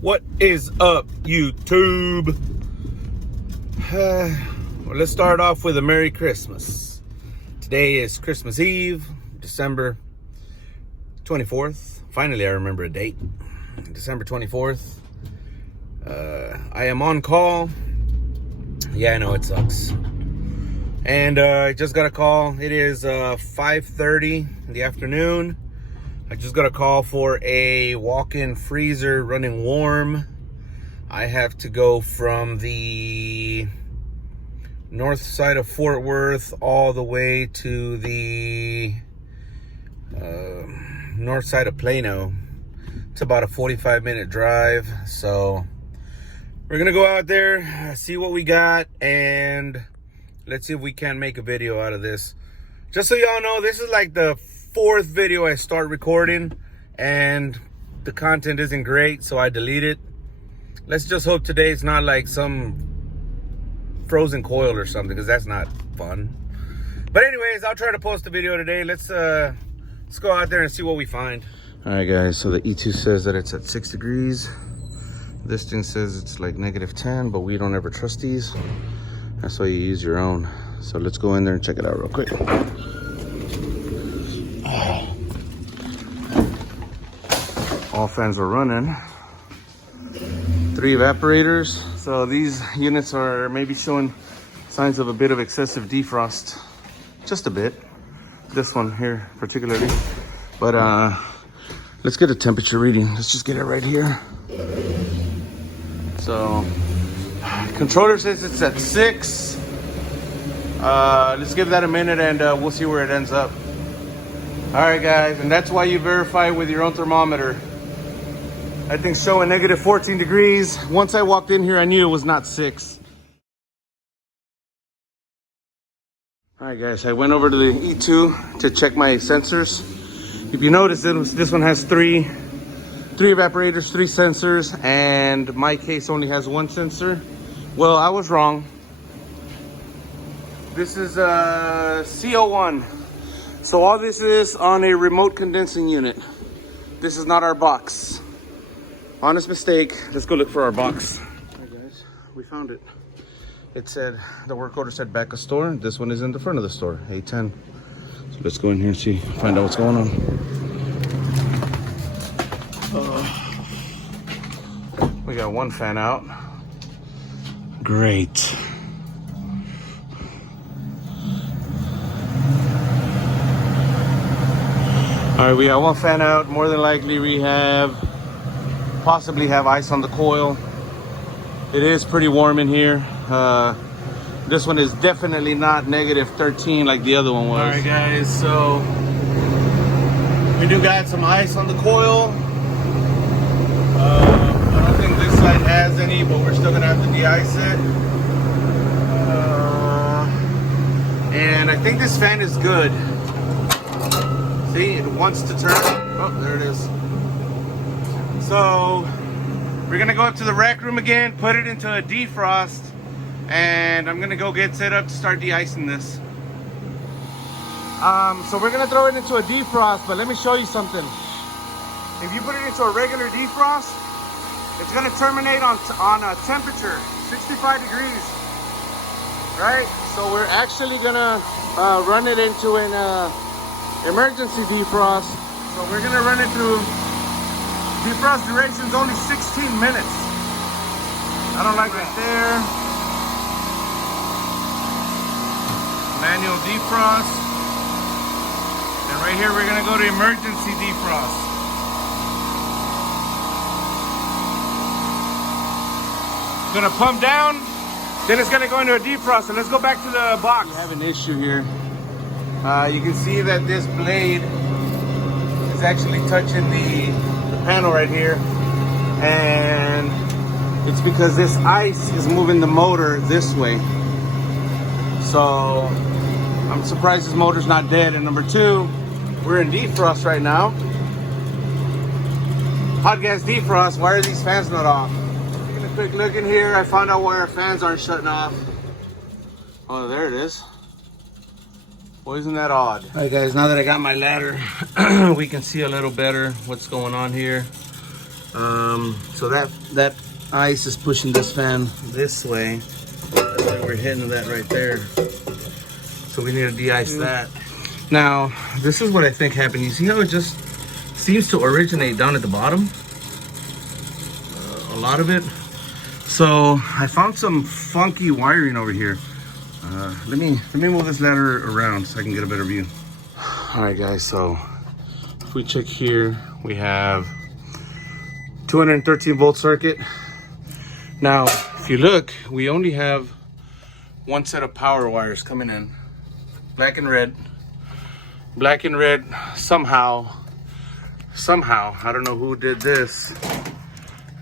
What is up, YouTube? Well, let's start off with a Merry Christmas. Today is Christmas Eve, December 24th. Finally, I remember a date. December 24th. I am on call. Yeah, I know it sucks. And I just got a call. It is 5:30 in the afternoon. I just got a call for a walk-in freezer running warm. I have to go from the north side of Fort Worth all the way to the north side of Plano. It's about a 45-minute drive. So we're gonna go out there, see what we got, and let's see if we can make a video out of this. Just so y'all know, this is like the fourth video I start recording and the content isn't great, so I delete it. Let's just hope today it's not like some frozen coil or something, because that's not fun. But anyways, I'll try to post a video today. Let's go out there and see what we find. All right, guys, so the E2 says that it's at 6 degrees. This thing says it's like -10, but we don't ever trust these. That's why you use your own. So let's go in there and check it out real quick. All fans are running. 3 evaporators. So these units are maybe showing signs of a bit of excessive defrost. Just a bit. This one here particularly. But let's get a temperature reading. Let's just get it right here. So controller says it's at 6. Let's give that a minute and we'll see where it ends up. All right, guys, and that's why you verify with your own thermometer. I think showing -14 degrees. Once I walked in here, I knew it was not 6. All right, guys, I went over to the E2 to check my sensors. If you notice, this one has three evaporators, 3 sensors, and my case only has 1 sensor. Well, I was wrong. This is a CO1. So all this is on a remote condensing unit. This is not our box. Honest mistake. Let's go look for our box. Hi guys, we found it. It said, the work order said back of store. This one is in the front of the store, A10. So let's go in here and see, find out what's going on. We got 1 fan out. Great. All right, we got 1 fan out. More than likely we possibly have ice on the coil. It is pretty warm in here. This one is definitely not -13 like the other one was. All right, guys, so we do got some ice on the coil. I don't think this side has any, but we're still gonna have to de-ice it. And I think this fan is good. See, it wants to turn. Oh, there it is. So we're gonna go up to the rec room again, put it into a defrost, and I'm gonna go get set up to start de-icing this. So we're gonna throw it into a defrost, but let me show you something. If you put it into a regular defrost, it's gonna terminate on a temperature, 65 degrees, right? So we're actually gonna run it into an emergency defrost. So we're gonna run it through. Defrost duration is only 16 minutes. I don't like right there. Manual defrost. And right here we're gonna go to emergency defrost. Gonna pump down, then it's gonna go into a defrost. And let's go back to the box. We have an issue here. You can see that this blade is actually touching the panel right here, and it's because this ice is moving the motor this way. So I'm surprised this motor's not dead. And number 2, we're in defrost right now. Hot gas defrost. Why are these fans not off? Taking a quick look in here, I found out why our fans aren't shutting off. Oh, there it is. Well, isn't that odd? All right, guys, now that I got my ladder, we can see a little better what's going on here. So that ice is pushing this fan this way. That's why we're hitting that right there. So we need to de-ice that. Now, this is what I think happened. You see how it just seems to originate down at the bottom? A lot of it. So I found some funky wiring over here. Let me move this ladder around so I can get a better view. All right, guys. So if we check here, we have 213 volt circuit. Now, if you look, we only have one set of power wires coming in, black and red. Black and red somehow, I don't know who did this,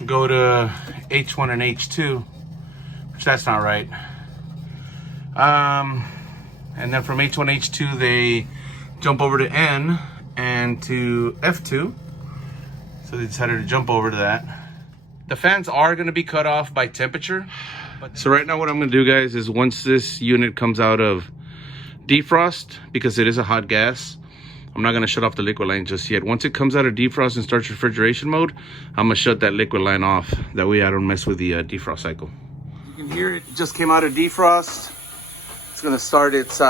go to H1 and H2, which that's not right. And then from H1, H2, they jump over to N and to F2. So they decided to jump over to that. The fans are gonna be cut off by temperature. So right now what I'm gonna do, guys, is once this unit comes out of defrost, because it is a hot gas, I'm not gonna shut off the liquid line just yet. Once it comes out of defrost and starts refrigeration mode, I'm gonna shut that liquid line off. That way I don't mess with the defrost cycle. You can hear it just came out of defrost. It's gonna start its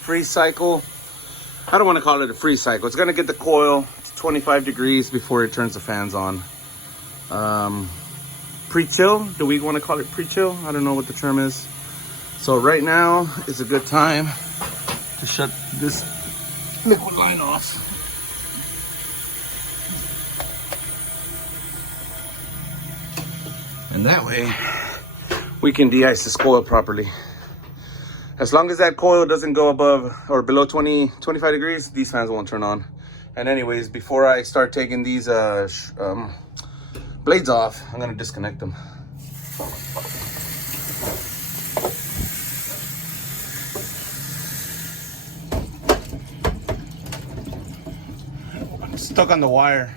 freeze cycle. I don't wanna call it a freeze cycle. It's gonna get the coil to 25 degrees before it turns the fans on. Pre-chill, do we wanna call it pre-chill? I don't know what the term is. So right now is a good time to shut this liquid line off. And that way we can de-ice this coil properly. As long as that coil doesn't go above or below 25 degrees, these fans won't turn on. And anyways, before I start taking these blades off, I'm gonna disconnect them. I'm stuck on the wire.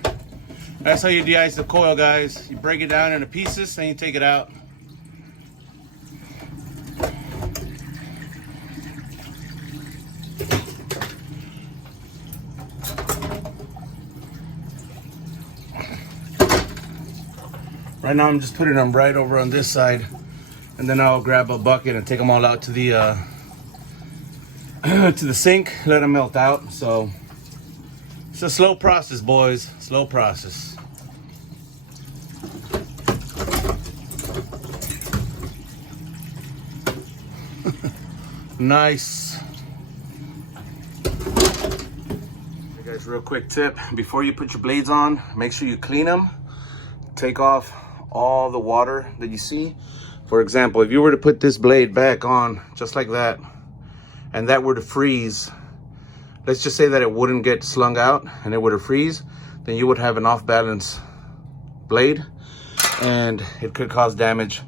That's how you de-ice the coil, guys. You break it down into pieces and you take it out. Right now I'm just putting them right over on this side, and then I'll grab a bucket and take them all out to the to the sink, let them melt out. So it's a slow process, boys, slow process. Nice. Hey guys, real quick tip, before you put your blades on, make sure you clean them. Take off all the water that you see. For example, if you were to put this blade back on just like that, and that were to freeze, let's just say that it wouldn't get slung out and it were to freeze, then you would have an off balance blade and it could cause damage.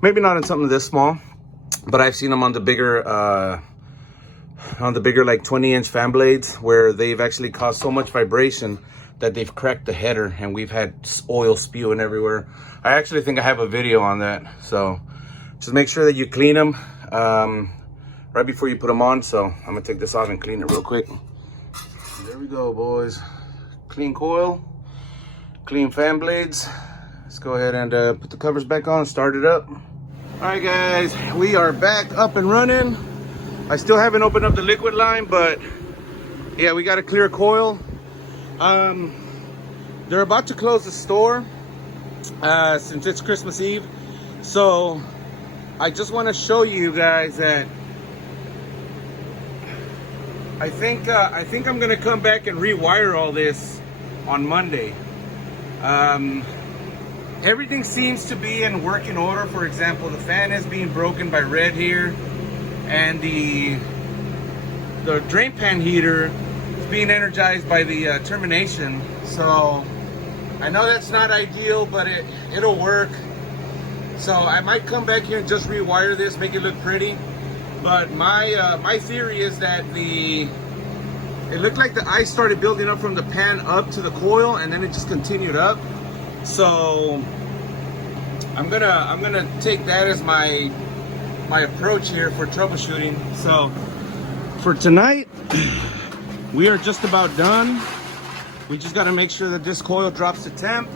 Maybe not in something this small, but I've seen them on the bigger like 20-inch fan blades, where they've actually caused so much vibration that they've cracked the header and we've had oil spewing everywhere. I actually think I have a video on that. So just make sure that you clean them right before you put them on. So I'm gonna take this off and clean it real quick. There we go, boys. Clean coil, clean fan blades. Let's go ahead and put the covers back on, start it up. All right, guys, we are back up and running. I still haven't opened up the liquid line, but yeah, we got a clear coil. They're about to close the store since it's Christmas Eve, so I just want to show you guys that I think I'm gonna come back and rewire all this on Monday. Everything seems to be in working order. For example, the fan is being broken by red here, and the drain pan heater being energized by the termination. So I know that's not ideal, but it'll work. So I might come back here and just rewire this, make it look pretty. But my theory is that it looked like the ice started building up from the pan up to the coil, and then it just continued up. So I'm gonna take that as my approach here for troubleshooting. So for tonight, we are just about done. We just got to make sure that this coil drops to temp.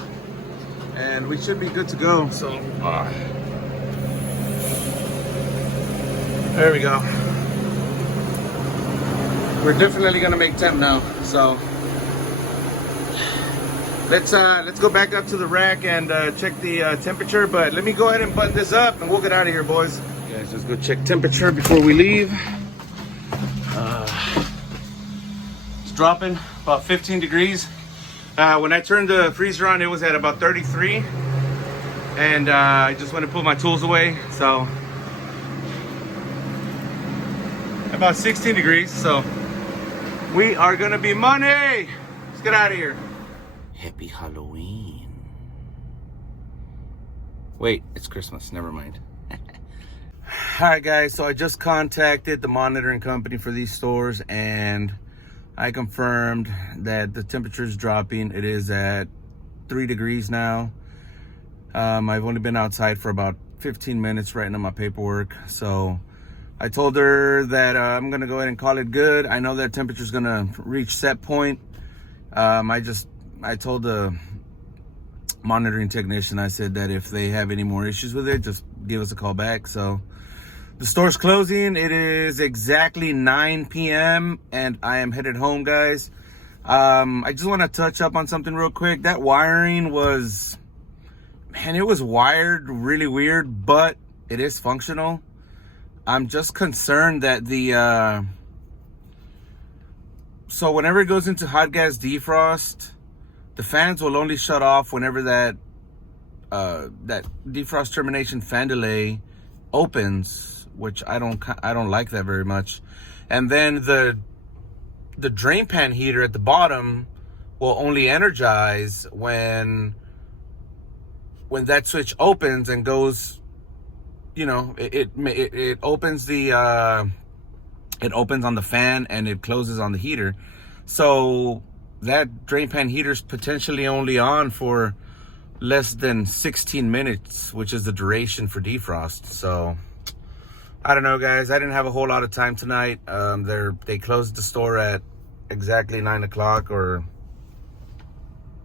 and we should be good to go. So there we go. We're definitely gonna make temp now. So let's go back up to the rack and check the temperature. But let me go ahead and button this up, and we'll get out of here, boys. Guys, let's go check temperature before we leave. It's dropping about 15 degrees. When I turned the freezer on, it was at about 33, and I just went to put my tools away. So about 16 degrees. So we are gonna be money. Let's get out of here. Happy Halloween. Wait, it's Christmas. Never mind. All right, guys. So I just contacted the monitoring company for these stores, and I confirmed that the temperature is dropping. It is at 3 degrees now. I've only been outside for about 15 minutes writing on my paperwork. So I told her that I'm gonna go ahead and call it good. I know that temperature is gonna reach set point. I told the monitoring technician, I said that if they have any more issues with it, just give us a call back. So the store's closing. It is exactly 9 p.m. and I am headed home, guys. I just want to touch up on something real quick. That wiring was, man, it was wired really weird, but it is functional. I'm just concerned that so whenever it goes into hot gas defrost, the fans will only shut off whenever that defrost termination fan delay opens, which I don't like that very much. And then the drain pan heater at the bottom will only energize when that switch opens and goes, you know, it opens it opens on the fan and it closes on the heater. So that drain pan heater's potentially only on for less than 16 minutes, which is the duration for defrost. So I don't know, guys. I didn't have a whole lot of time tonight. They closed the store at exactly 9 o'clock, or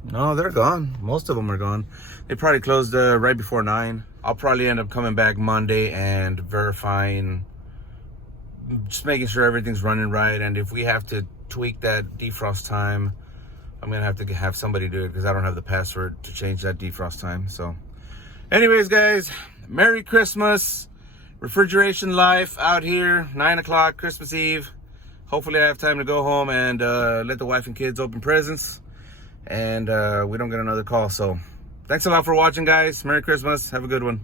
no, they're gone. Most of them are gone. They probably closed right before 9. I'll probably end up coming back Monday and verifying, just making sure everything's running right. And if we have to tweak that defrost time, I'm gonna have to have somebody do it, because I don't have the password to change that defrost time. So anyways, guys, Merry Christmas. Refrigeration life out here, 9 o'clock, Christmas Eve. Hopefully I have time to go home and let the wife and kids open presents, and we don't get another call. So thanks a lot for watching, guys. Merry Christmas. Have a good one.